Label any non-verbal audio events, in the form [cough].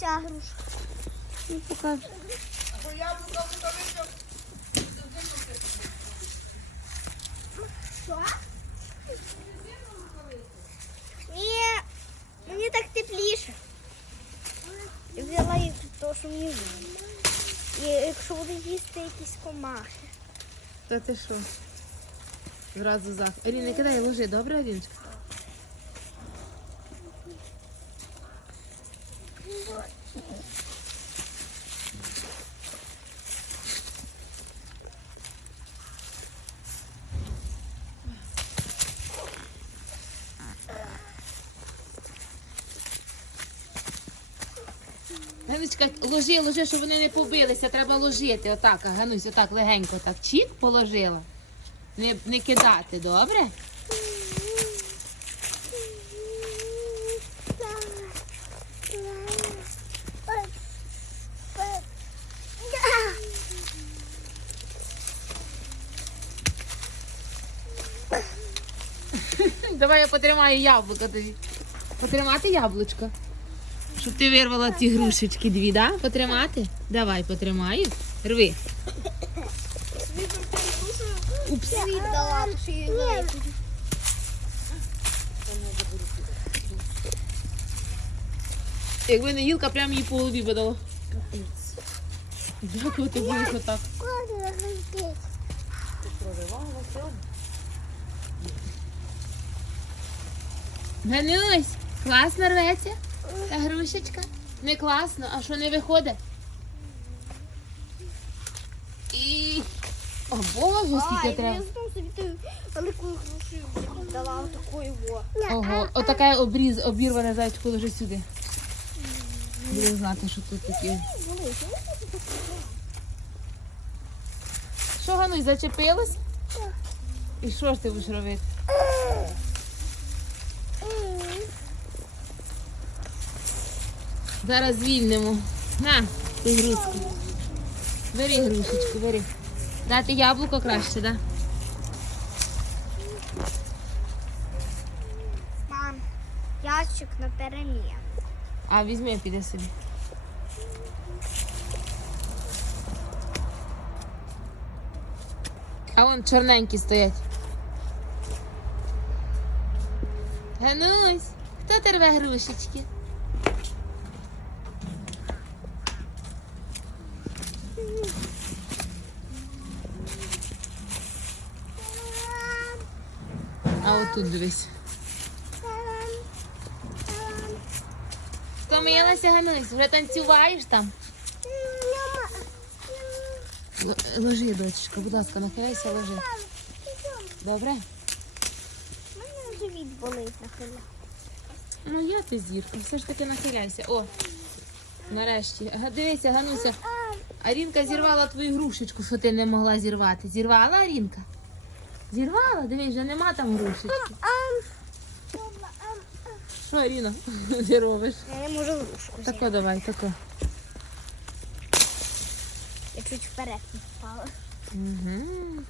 ця груша? Ну, покажу. Що? Ні, мені так тепліше. Я взяла їх тому, що мені жарко. І якщо буду їсти якісь комахи. Та ти що? Зразу зах. Аріна, кидай, ложи, добре, Аріночка? Ганочка, ложи, ложи, щоб вони не побилися, треба ложити. Отак, Ганусь, отак легенько, так чік положила. Не, не кидати, добре? Давай я потримаю яблуко тобі. Потримати яблучко. Щоб ти вирвала ці грушечки дві, да? Потримати? Давай, потримаю. Рви. Упс. Що. Якби не гілка, прямо їй по голові би дало. Дякую, ти будеш Ганусь, класно рветься? Та грушечка? Не класно, а що не виходить? І... О Боже, скільки Ай, треба. я знову собі ту велику грушу дала такою во. Ого, отака обріз, обірвана зайчку лежи сюди. Буду знати, що тут таке. Що, Ганусь, зачепилось? І що ж ти будеш робити? Зараз звільнимо. На, ти грушку. Бери грушечку, бери. Дати яблуко краще, так? Да? Мам, ящик на перемі. А, візьми, піде собі. А вон чорненькі стоять. Ганусь, хто ти рве грушечки? А отут дивись. Втомилася, Ганусь? Вже танцюваєш там? Л- Ложи, дочечка, будь ласка, нахиляйся, ложи. Добре? Мене живіт болить нахиля. Ну я ти зірка, все ж таки нахиляйся. О, нарешті. Дивися, Гануся, Арінка зірвала твою грушечку, що ти не могла зірвати. Зірвала Арінка? Зірвала? Дивись, вже нема там грушечки. Що, Аріна, [laughs] ти робиш? Я не можу рушку. Тако давай, тако. Я чуть вперед не впала. Угу.